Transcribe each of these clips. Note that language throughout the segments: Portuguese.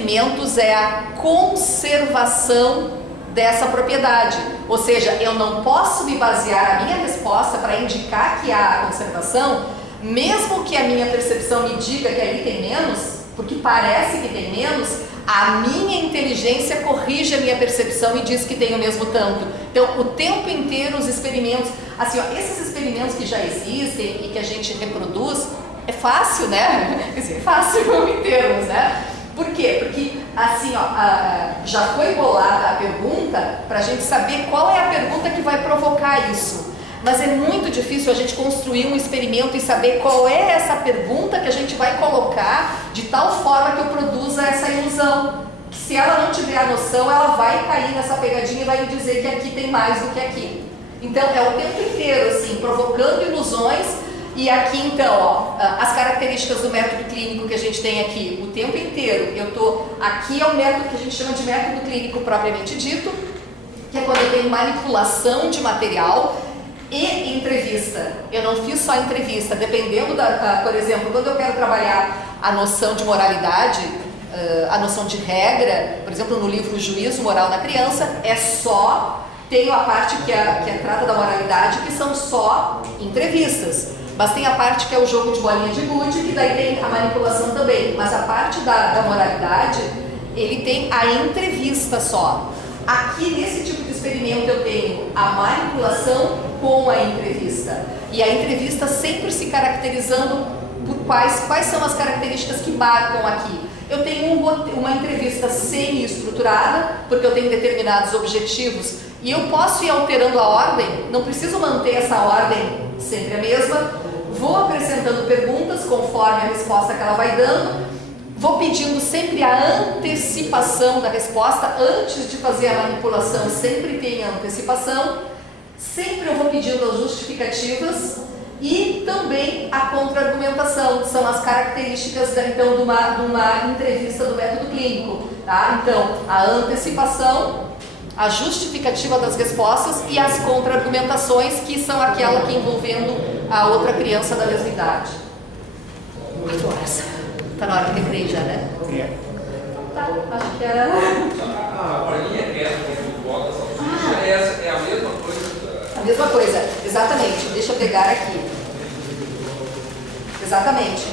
experimentos é a conservação dessa propriedade, ou seja, eu não posso me basear a minha resposta para indicar que há conservação, mesmo que a minha percepção me diga que ali tem menos, porque parece que tem menos, a minha inteligência corrige a minha percepção e diz que tem o mesmo tanto. Então, o tempo inteiro os experimentos, assim, ó, esses experimentos que já existem e que a gente reproduz, é fácil, né? Quer dizer, é fácil em termos, né? Por quê? Porque, assim, ó, já foi bolada a pergunta para a gente saber qual é a pergunta que vai provocar isso. Mas é muito difícil a gente construir um experimento e saber qual é essa pergunta que a gente vai colocar de tal forma que eu produza essa ilusão. Que se ela não tiver a noção, ela vai cair nessa pegadinha e vai dizer que aqui tem mais do que aqui. Então, é o tempo inteiro, assim, provocando ilusões. E aqui, então, ó, as características do método clínico que a gente tem aqui, o tempo inteiro, aqui é o método que a gente chama de método clínico propriamente dito, que é quando eu tenho manipulação de material e entrevista. Eu não fiz só entrevista, dependendo por exemplo, quando eu quero trabalhar a noção de moralidade, a noção de regra, por exemplo, no livro Juízo Moral na Criança, tenho a parte que trata da moralidade, que são só entrevistas. Mas tem a parte que é o jogo de bolinha de gude, que daí tem a manipulação também. Mas a parte da moralidade, ele tem a entrevista só. Aqui, nesse tipo de experimento, eu tenho a manipulação com a entrevista. E a entrevista sempre se caracterizando por quais são as características que marcam aqui. Eu tenho uma entrevista semi-estruturada, porque eu tenho determinados objetivos, e eu posso ir alterando a ordem, não preciso manter essa ordem sempre a mesma. Vou acrescentando perguntas conforme a resposta que ela vai dando, vou pedindo sempre a antecipação da resposta, antes de fazer a manipulação sempre tem a antecipação, sempre eu vou pedindo as justificativas e também a contra-argumentação, que são as características então, de uma entrevista do método clínico. Tá? Então, a antecipação, a justificativa das respostas e as contra-argumentações, que são aquela que envolvendo a outra criança da mesma idade. 8 horas. Tá na hora de recreio já, né? É. Tá, acho que era... A bolinha que a gente bota essa ficha, é a mesma coisa? A mesma coisa, exatamente. Deixa eu pegar aqui. Exatamente.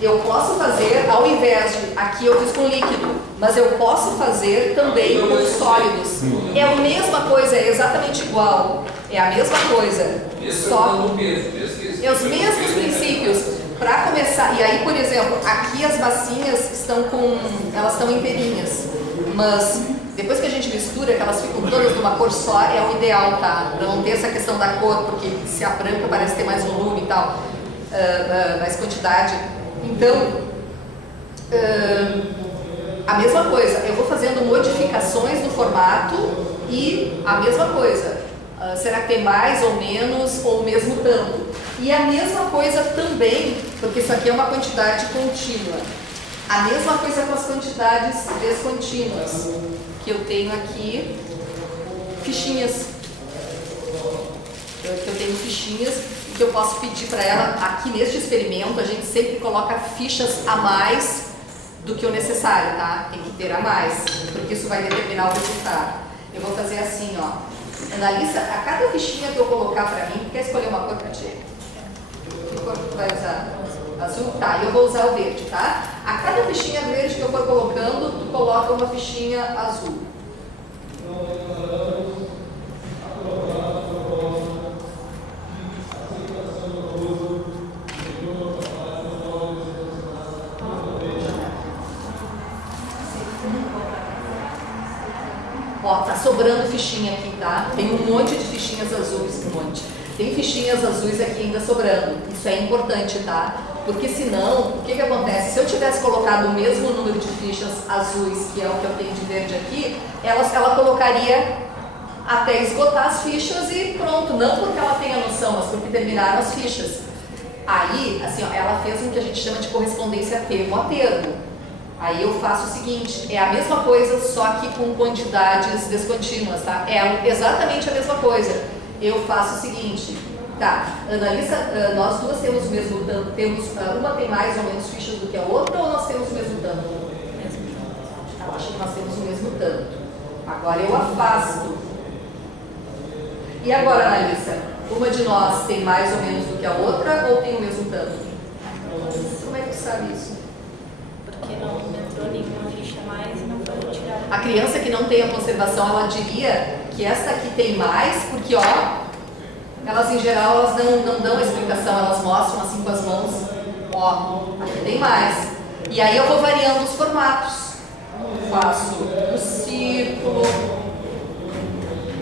Eu posso fazer, ao invés de... Aqui eu fiz com líquido, mas eu posso fazer também com sólidos. É a mesma coisa, é exatamente igual. É a mesma coisa. Só é os mesmos princípios. Para começar, e aí, por exemplo, aqui as massinhas elas estão inteirinhas, mas depois que a gente mistura, que elas ficam todas de uma cor só, é o ideal, tá? Para não ter essa questão da cor, porque se a branca parece ter mais volume e tal, mais quantidade. Então, a mesma coisa, eu vou fazendo modificações no formato e a mesma coisa. Será que tem mais ou menos ou o mesmo tanto? E a mesma coisa também, porque isso aqui é uma quantidade contínua. A mesma coisa com as quantidades descontínuas, que eu tenho aqui fichinhas. Eu tenho fichinhas que eu posso pedir para ela, aqui neste experimento, a gente sempre coloca fichas a mais do que o necessário, tá? Tem que ter a mais, porque isso vai determinar o resultado. Eu vou fazer assim, ó. Analisa a cada fichinha que eu colocar para mim, quer escolher uma cor para ti? Que cor tu vai usar? Azul? Tá, eu vou usar o verde, tá? A cada fichinha verde que eu for colocando, tu coloca uma fichinha azul. Ó, tá sobrando fichinha aqui, tá? Tem um monte de fichinhas azuis, um monte. Tem fichinhas azuis aqui ainda sobrando. Isso é importante, tá? Porque senão, o que acontece? Se eu tivesse colocado o mesmo número de fichas azuis, que é o que eu tenho de verde aqui, ela colocaria até esgotar as fichas e pronto. Não porque ela tenha noção, mas porque terminaram as fichas. Aí, assim, ó, ela fez o que a gente chama de correspondência termo a termo. Aí eu faço o seguinte, é a mesma coisa, só que com quantidades descontínuas, tá? É exatamente a mesma coisa. Eu faço o seguinte, tá, analisa, nós duas temos o mesmo tanto, uma tem mais ou menos fichas do que a outra, ou nós temos o mesmo tanto? tanto. Agora eu afasto. E agora, Analisa, uma de nós tem mais ou menos do que a outra ou tem o mesmo tanto? Como é que tu sabe isso? Porque não entrou nenhuma ficha mais e não foi retirada. A criança que não tem a conservação, ela diria que essa aqui tem mais, porque ó, elas em geral elas não dão a explicação, elas mostram assim com as mãos, ó, aqui tem mais. E aí eu vou variando os formatos. Faço o círculo.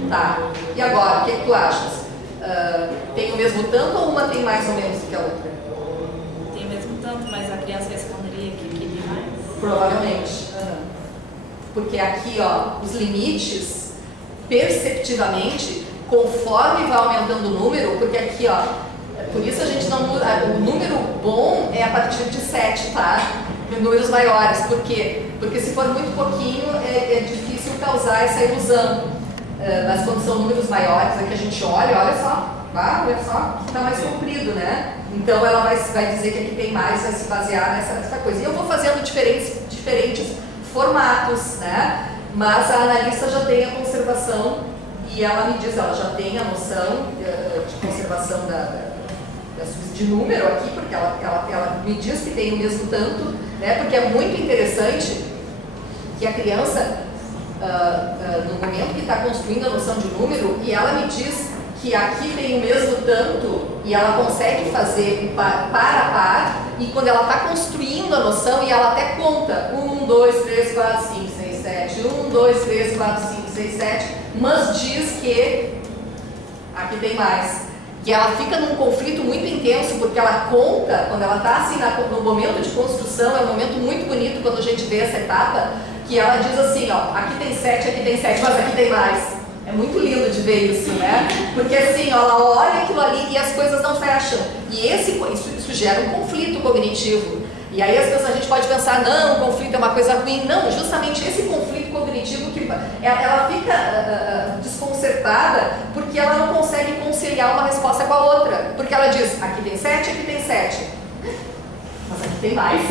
Tá. E agora, o que tu achas? Tem o mesmo tanto ou uma tem mais ou menos do que a outra? Tem o mesmo tanto, mas a criança responderia que tem mais? Provavelmente. Porque aqui, ó, os limites, perceptivamente, conforme vai aumentando o número, porque aqui, ó, por isso a gente não muda, o número bom é a partir de 7, tá? Números maiores, por quê? Porque se for muito pouquinho, é difícil causar essa ilusão. Mas quando são números maiores, é que a gente olha só, que está mais comprido, né? Então ela vai dizer que aqui tem mais, vai se basear nessa coisa. E eu vou fazendo diferentes formatos, né? Mas a analista já tem a conservação e ela me diz, ela já tem a noção de conservação de número aqui, porque ela me diz que tem o mesmo tanto, né? Porque é muito interessante que a criança, no momento que está construindo a noção de número, e ela me diz que aqui tem o mesmo tanto, e ela consegue fazer par a par, e quando ela está construindo a noção, e ela até conta 1, 2, 3, 4, 5, 6, 7, 1, 2, 3, 4, 5, 6, 7, mas diz que aqui tem mais. E ela fica num conflito muito intenso, porque ela conta, quando ela está assim no momento de construção, é um momento muito bonito quando a gente vê essa etapa, que ela diz assim, ó, aqui tem 7, mas aqui tem mais. É muito lindo de ver isso, né? Porque assim, ó, ela olha aquilo ali e as coisas não fecham. E isso gera um conflito cognitivo. E aí a gente pode pensar, não, o conflito é uma coisa ruim. Não, justamente esse conflito cognitivo que ela fica desconcertada porque ela não consegue conciliar uma resposta com a outra. Porque ela diz, aqui tem 7, mas aqui tem mais.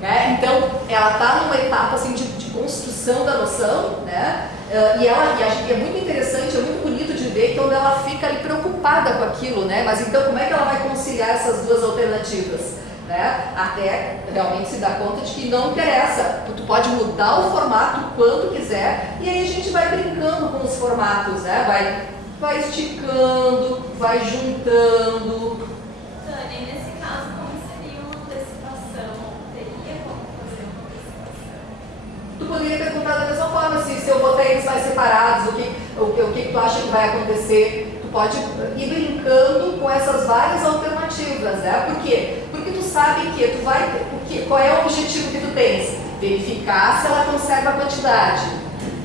Né? Então, ela está numa etapa assim, de construção da noção, né? E acho que é muito interessante, é muito bonito de ver quando ela fica ali preocupada com aquilo, né? Mas então, como é que ela vai conciliar essas duas alternativas? Né? Até realmente se dar conta de que não interessa, tu pode mudar o formato quando quiser, e aí a gente vai brincando com os formatos, né? Vai esticando, vai juntando. Tânia, e nesse caso, como seria uma antecipação? Teria como fazer uma antecipação? Tu poderia perguntar da mesma forma, se eu botar eles mais separados, o que tu acha que vai acontecer. Tu pode ir brincando com essas várias alternativas, né? Por quê? Porque tu sabe que qual é o objetivo que tu tens? Verificar se ela conserva a quantidade.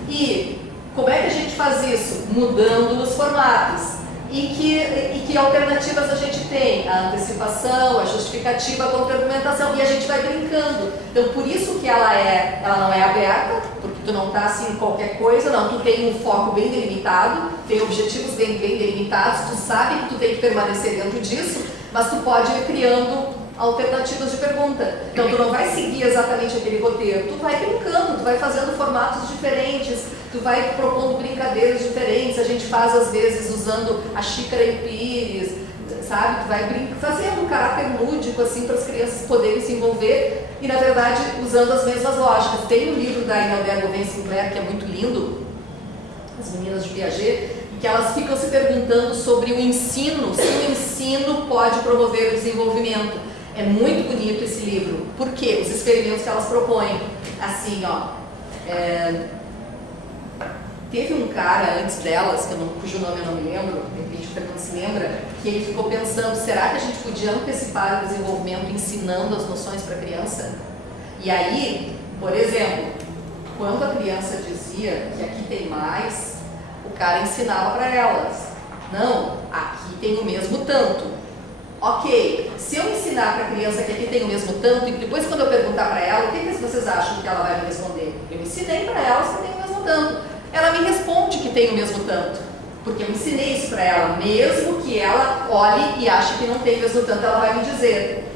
E como é que a gente faz isso? Mudando os formatos. E que alternativas a gente tem? A antecipação, a justificativa, a contra-argumentação, e a gente vai brincando. Então, por isso que ela não é aberta, porque tu não está assim em qualquer coisa, não, tu tem um foco bem delimitado, tem objetivos bem delimitados, tu sabe que tu tem que permanecer dentro disso, mas tu pode ir criando alternativas de pergunta. Então, tu não vai seguir exatamente aquele roteiro, tu vai brincando, tu vai fazendo formatos diferentes, tu vai propondo brincadeiras diferentes, a gente faz às vezes usando a xícara e o pires, sabe? Tu vai fazendo um caráter lúdico assim para as crianças poderem se envolver e, na verdade, usando as mesmas lógicas. Tem um livro da Imelda Gouveia-Sinclair que é muito lindo, As Meninas de Piaget, que elas ficam se perguntando sobre o ensino, se o ensino pode promover o desenvolvimento. É muito bonito esse livro. Por quê? Os experimentos que elas propõem. Assim, ó. Teve um cara antes delas, cujo nome eu não me lembro, de repente o Fernando se lembra, que ele ficou pensando, será que a gente podia antecipar o desenvolvimento ensinando as noções para a criança? E aí, por exemplo, quando a criança dizia que aqui tem mais, o cara ensinava para elas. Não, aqui tem o mesmo tanto. Ok, se eu ensinar para a criança que aqui tem o mesmo tanto, e depois quando eu perguntar para ela, o que vocês acham que ela vai me responder? Eu ensinei para elas que tem o mesmo tanto. Ela me responde que tem o mesmo tanto, porque eu ensinei isso para ela, mesmo que ela olhe e ache que não tem o mesmo tanto, ela vai me dizer.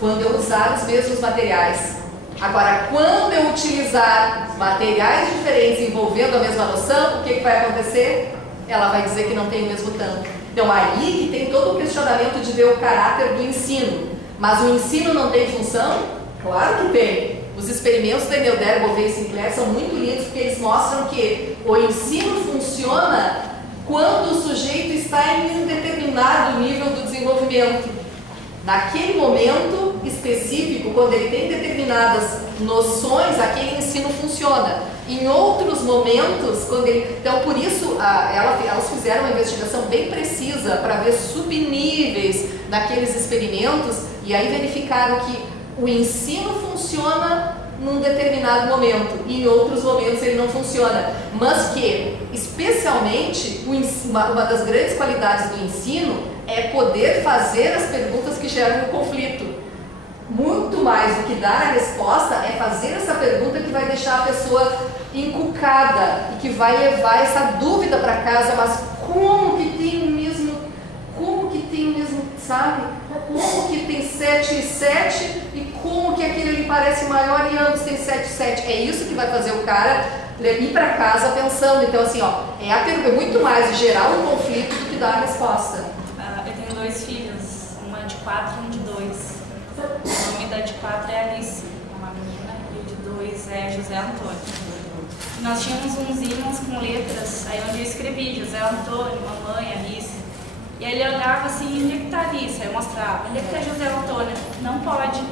Quando eu usar os mesmos materiais, Agora, quando eu utilizar materiais diferentes envolvendo a mesma noção, o que vai acontecer? Ela vai dizer que não tem o mesmo tanto. Então, aí que tem todo o questionamento de ver o caráter do ensino. Mas o ensino não tem função? Claro que tem. Os experimentos da Neudere, Bouvet e Sinclair são muito lindos porque eles mostram que o ensino funciona quando o sujeito está em um determinado nível do desenvolvimento. Naquele momento específico, quando ele tem determinadas noções, aquele ensino funciona. Em outros momentos, quando ele... Então, por isso, elas fizeram uma investigação bem precisa para ver subníveis naqueles experimentos e aí verificaram que o ensino funciona num determinado momento e em outros momentos ele não funciona. Mas que, especialmente, uma das grandes qualidades do ensino é poder fazer as perguntas que geram o conflito. Muito mais do que dar a resposta é fazer essa pergunta que vai deixar a pessoa encucada e que vai levar essa dúvida para casa, mas como que tem o mesmo, sabe? Como que tem 7 e 7 e como que aquele ali parece maior e ambos têm 7 e 7? É isso que vai fazer o cara ir para casa pensando. Então, assim, ó, é muito mais gerar um conflito do que dar a resposta. Eu tenho 2 filhos, uma de 4 e um de 2. O nome da de 4 é Alice, uma menina, e o de 2 é José Antônio. E nós tínhamos uns ímãs com letras, aí onde eu escrevi José Antônio, mamãe, Alice. E aí ele olhava assim, onde é que tá Alice? Aí eu mostrava, onde é que tá José Antônio? Não pode.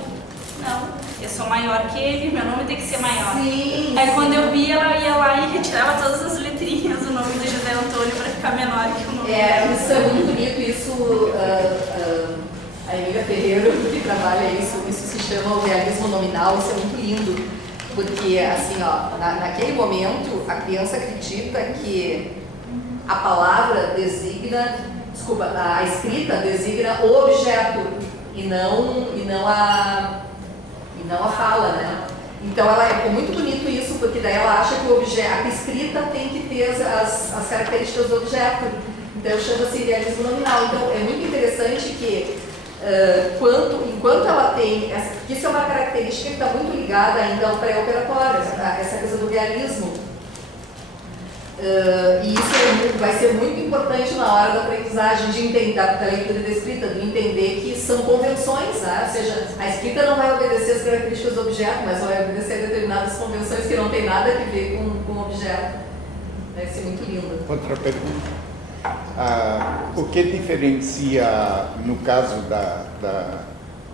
Não, eu sou maior que ele, meu nome tem que ser maior. Sim, aí quando eu via, ela ia lá e retirava todas as letrinhas do nome do José Antônio para ficar menor que o nome dela. Isso é muito bonito, isso a Emília Ferreira que trabalha isso se chama o realismo nominal, isso é muito lindo, porque assim, ó, naquele momento a criança acredita que a palavra a escrita designa o objeto e não a fala, né? Então é muito bonito isso, porque daí ela acha que a escrita tem que ter as características do objeto. Então chama-se realismo nominal. Então é muito interessante que enquanto ela tem, isso é uma característica que está muito ligada ainda ao pré-operatório, essa coisa do realismo. E isso vai ser muito importante na hora da aprendizagem de entender, da leitura da escrita, de entender que são convenções, né? Ou seja, a escrita não vai obedecer as características do objeto, mas vai obedecer a determinadas convenções que não tem nada a ver com o objeto. Vai ser muito lindo. Outra pergunta. O que diferencia, no caso da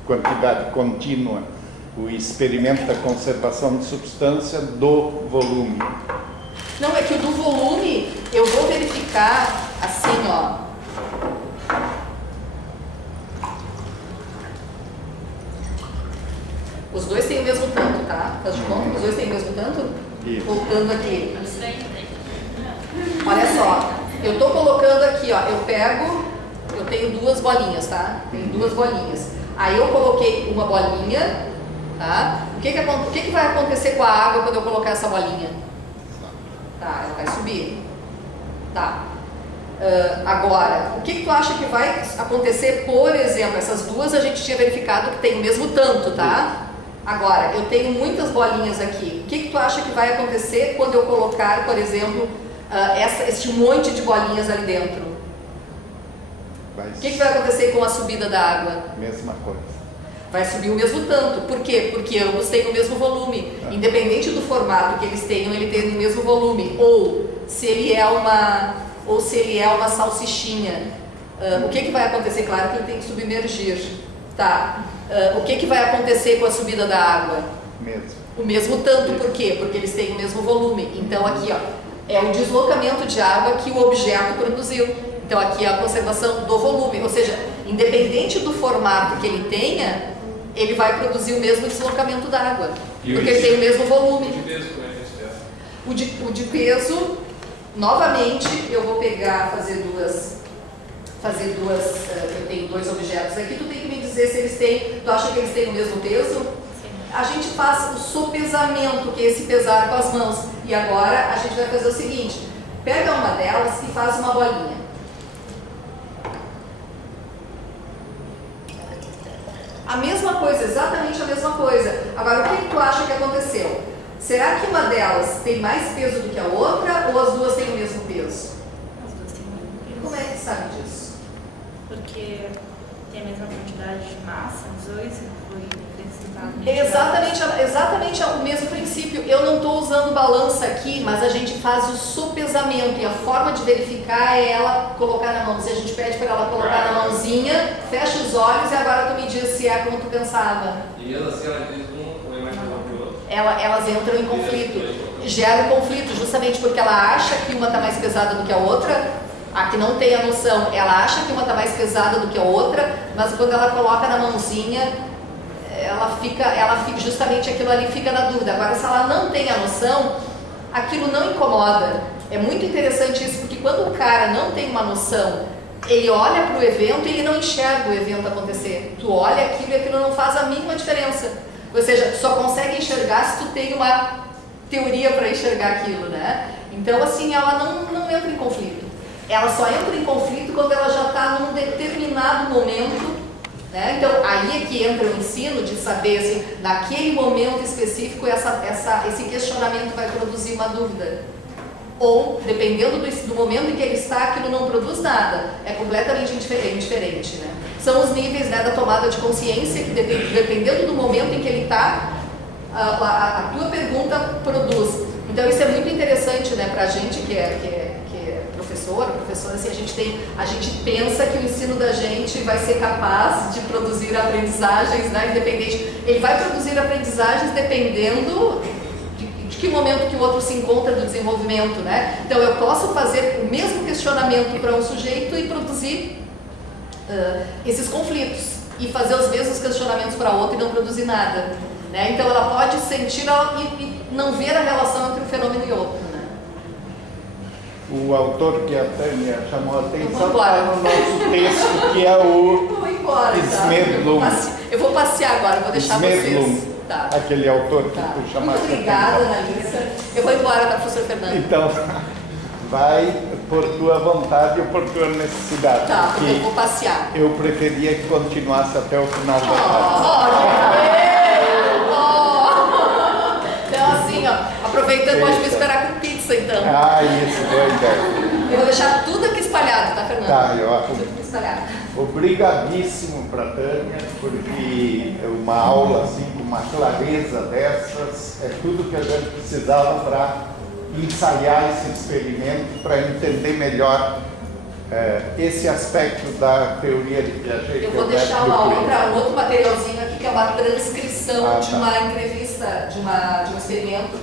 quantidade contínua, o experimento da conservação de substância do volume? Não, é que o do volume eu vou verificar assim, ó. Os dois têm o mesmo tanto, tá? Faz de conta que os dois têm o mesmo tanto? Isso. Voltando aqui. Olha só, eu tô colocando aqui, ó, eu tenho 2 bolinhas, tá? Tenho 2 bolinhas. Aí eu coloquei uma bolinha, tá? O que vai acontecer com a água quando eu colocar essa bolinha? Tá, ela vai subir. Tá. Agora, o que tu acha que vai acontecer, por exemplo, essas duas a gente tinha verificado que tem o mesmo tanto, tá? Agora, eu tenho muitas bolinhas aqui. O que tu acha que vai acontecer quando eu colocar, por exemplo, este monte de bolinhas ali dentro? O que vai acontecer com a subida da água? Mesma coisa. Vai subir o mesmo tanto. Por quê? Porque ambos têm o mesmo volume. Independente do formato que eles tenham, ele tem o mesmo volume. Ou se ele é uma salsichinha. O que vai acontecer? Claro que ele tem que submergir. Tá. O que vai acontecer com a subida da água? O mesmo tanto. Por quê? Porque eles têm o mesmo volume. Então aqui, ó, é o deslocamento de água que o objeto produziu. Então aqui é a conservação do volume. Ou seja, independente do formato que ele tenha, ele vai produzir o mesmo deslocamento da água, porque ele tem o mesmo volume. O de peso, como é que é? O de peso, novamente, eu vou fazer duas, eu tenho 2 objetos aqui, tu tem que me dizer se eles têm, tu acha que eles têm o mesmo peso? Sim. A gente faz o sopesamento, que é esse pesar com as mãos, e agora a gente vai fazer o seguinte, pega uma delas e faz uma bolinha. A mesma coisa, exatamente a mesma coisa. Agora, o que tu acha que aconteceu? Será que uma delas tem mais peso do que a outra ou as duas têm o mesmo peso? As duas têm o mesmo peso. Como é que sabe disso? Porque tem a mesma quantidade de massa, os dois foi acrescentado. Exatamente o mesmo princípio. Eu não estou usando balança aqui, mas a gente faz o sopesamento e a forma de verificar é ela colocar na mão. Se a gente pede para ela colocar na mãozinha, fecha os olhos e agora tu me diz se é como tu pensava. E ela, se ela diz um é mais pesado que o outro. Elas entram em conflito, geram conflito justamente porque ela acha que uma está mais pesada do que a outra, a que não tem a noção, ela acha que uma está mais pesada do que a outra, mas quando ela coloca na mãozinha, ela fica justamente aquilo ali fica na dúvida. Agora, se ela não tem a noção, aquilo não incomoda. É muito interessante isso, porque quando o cara não tem uma noção, ele olha para o evento e ele não enxerga o evento acontecer. Tu olha aquilo e aquilo não faz a mínima diferença. Ou seja, tu só consegue enxergar se tu tem uma teoria para enxergar aquilo, né? Então, assim, ela não entra em conflito. Ela só entra em conflito quando ela já está num determinado momento, né? Então, aí é que entra o ensino de saber, assim, naquele momento específico, esse questionamento vai produzir uma dúvida. Ou, dependendo do momento em que ele está, aquilo não produz nada. É completamente indiferente, né? São os níveis, né, da tomada de consciência que, dependendo do momento em que ele está, a tua pergunta produz. Então, isso é muito interessante, né, para a gente que é professora, assim, a gente pensa que o ensino da gente vai ser capaz de produzir aprendizagens, né, independente. Ele vai produzir aprendizagens dependendo de que momento que o outro se encontra do desenvolvimento, né? Então, eu posso fazer o mesmo questionamento para um sujeito e produzir esses conflitos e fazer os mesmos questionamentos para outro e não produzir nada, né? Então, ela pode sentir e não ver a relação entre um fenômeno e outro, né? O autor que a Tânia chamou a atenção embora. está no nosso texto, que é o Vou embora, tá? Smedlum. Eu vou passear agora, vou deixar Smedlum, vocês. Tá. aquele autor que Tá. tu chamaste. Muito obrigada, Analisa. Eu vou embora, tá, professor Fernando? Então, vai por tua vontade ou por tua necessidade. Tá, porque que eu vou passear. eu preferia que continuasse até o final da tarde. Então, assim, ó, aproveitando, pode me esperar com pizza, então. Ah, isso, boa ideia. Eu vou deixar tudo aqui espalhado, tá, Fernando? Tá, eu acho. Tudo aqui espalhado. Obrigadíssimo para a Tânia, porque uma aula assim, com uma clareza dessas, é tudo que a gente precisava para ensaiar esse experimento, para entender melhor esse aspecto da teoria de Piaget. Eu vou deixar um outro materialzinho aqui, que é uma transcrição de uma entrevista, de um experimento,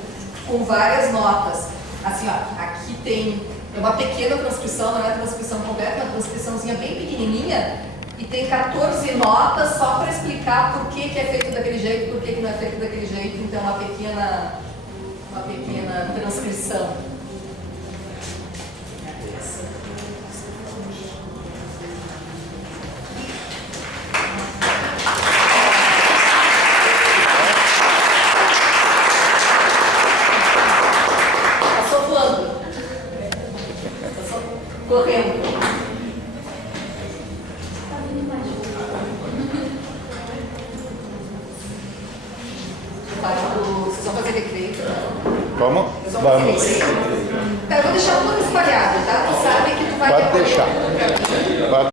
com várias notas. Assim, ó, aqui tem uma pequena transcrição, não é a transcrição completa, é uma transcriçãozinha bem pequenininha, e tem 14 notas só para explicar por que é feito daquele jeito, por que não é feito daquele jeito. Então, uma pequena transcrição. Passou voando. Passou correndo. Vocês vão fazer recreio? Como? Vamos. Tá, eu vou deixar tudo espalhado, tá? Tu sabe que tu vai... Pode deixar.